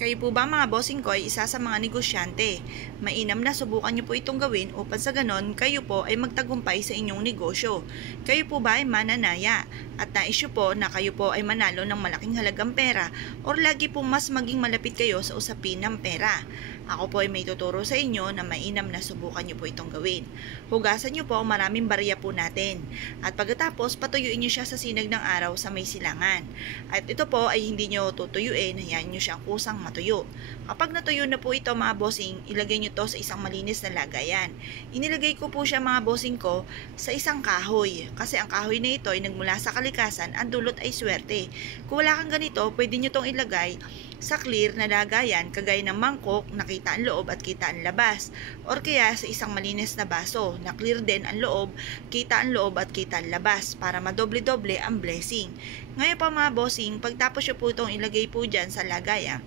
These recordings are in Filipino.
Kayo po ba mga bossing ko ay isa sa mga negosyante? Mainam na subukan niyo po itong gawin upang sa ganon kayo po ay magtagumpay sa inyong negosyo. Kayo po ba ay mananaya at nais niyo po na kayo po ay manalo ng malaking halagang pera or lagi po mas maging malapit kayo sa usapin ng pera? Ako po ay may tuturo sa inyo na mainam na subukan niyo po itong gawin. Hugasan niyo po ang maraming barya po natin at pagkatapos patuyuin niyo siya sa sinag ng araw sa may silangan. At ito po ay hindi niyo tutuyuin, hayaan niyo siyang kusang matuyo. Kapag natuyo na po ito mga bossing, ilagay niyo to sa isang malinis na lagayan. Inilagay ko po siya mga bossing ko sa isang kahoy kasi ang kahoy na ito ay nagmula sa kalikasan, ang dulot ay swerte. Kung wala kang ganito, pwede niyo tong ilagay sa clear na lagayan kagaya ng mangkok na kita ang loob at kita ang labas or kaya sa isang malinis na baso na clear din ang loob, kita ang loob at kita ang labas para madoble-doble ang blessing. Ngayon pa mga bossing, pagtapos nyo po itong ilagay po dyan sa lagayan,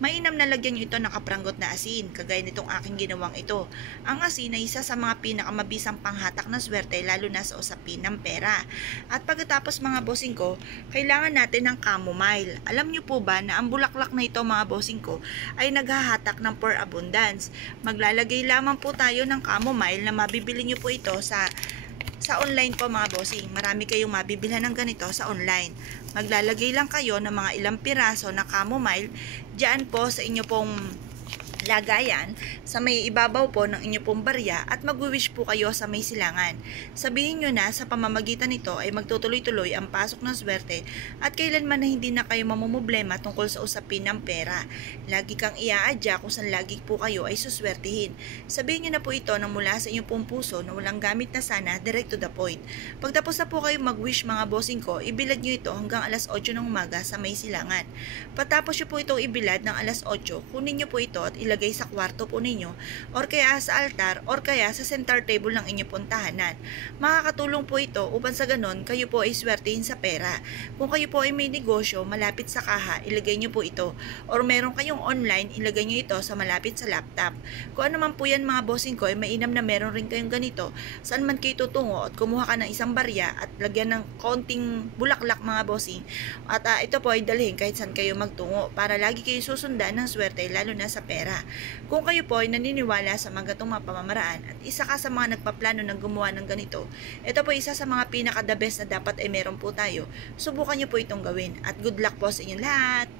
mainam na lagyan nyo ito ng kapranggot na asin, kagaya nitong aking ginawang ito. Ang asin ay isa sa mga pinakamabisang panghatak na swerte lalo na sa usapin ng pera. At pagkatapos mga bossing ko, kailangan natin ng chamomile. Alam nyo po ba na ang bulaklak na ito mga bossing ko ay naghahatak ng for abundance. Maglalagay lamang po tayo ng chamomile na mabibili nyo po ito sa online po mga bossing. Marami kayong mabibilhan ng ganito sa online. Maglalagay lang kayo ng mga ilang piraso na chamomile diyan po sa inyo pong lagayan sa may ibabaw po ng inyo pong barya at mag-wish po kayo sa may silangan. Sabihin nyo na sa pamamagitan nito ay magtutuloy-tuloy ang pasok ng swerte at kailanman na hindi na kayo mamumblema tungkol sa usapin ng pera. Lagi kang iaadya kung saan lagi po kayo ay suswertihin. Sabihin nyo na po ito nang mula sa inyong pong puso na walang gamit na sana, direct to the point. Pagtapos na po kayo mag-wish mga bossing ko, ibilad nyo ito hanggang alas 8 ng umaga sa may silangan. Patapos nyo po itong ibilad ng alas 8, kunin nyo po ito at ilagay sa kwarto po ninyo or kaya sa altar or kaya sa center table ng inyong pong tahanan. Makakatulong po ito upang sa ganon kayo po ay swertihin sa pera. Kung kayo po ay may negosyo malapit sa kaha, ilagay nyo po ito. Or meron kayong online, ilagay nyo ito sa malapit sa laptop. Kung ano man po yan mga bossing ko, ay mainam na meron rin kayong ganito. Saan man kayo tutungo at kumuha ka ng isang barya at lagyan ng konting bulaklak mga bossing. At ito po ay dalhin kahit saan kayo magtungo para lagi kayo susundan ng swerte lalo na sa pera. Kung kayo po ay naniniwala sa mga gatong mga pamamaraan at isa ka sa mga nagpaplano ng gumawa ng ganito, ito po isa sa mga pinaka-the best na dapat ay meron po tayo. Subukan nyo po itong gawin at good luck po sa inyong lahat!